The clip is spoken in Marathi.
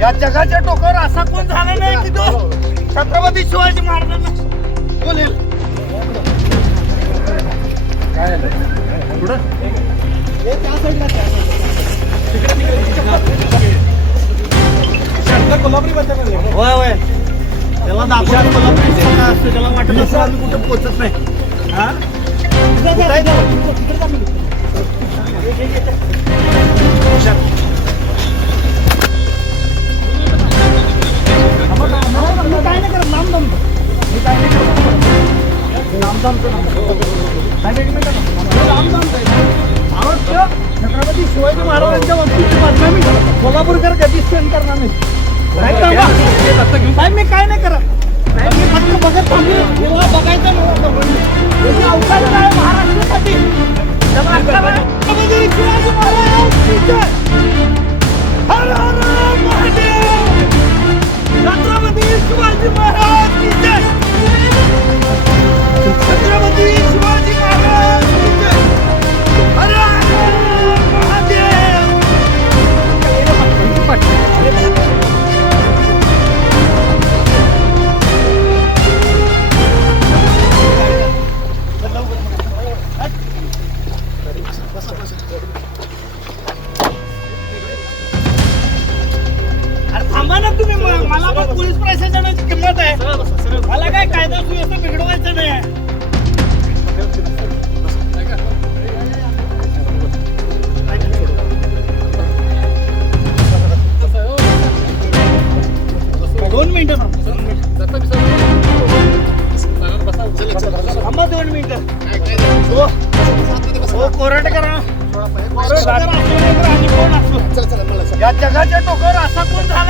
या जगाच्या टोकावर असा कोण झाला नाही की तो छत्रपती शिवाजी महाराजांना? बोलेल होय होय. त्याला कोल्हापुरी शिक्षण असतं त्याला वाटत कुठं पोहोचत नाही. छत्रपती शिवाजी महाराजांच्या वस्तूची बदनामी कोल्हापूरकर कधीच सहन करणार नाही साहेब मी काय नाही करत साहेब मी फक्त बघत थांबली तेव्हा बघायचं नव्हतं अवकाश आहे महाराष्ट्रासाठी शिवाजी महाराज छत्रपती दोन मिनिटं. आणि कोण असो? या जगाच्या टोकावर असा कोण झाला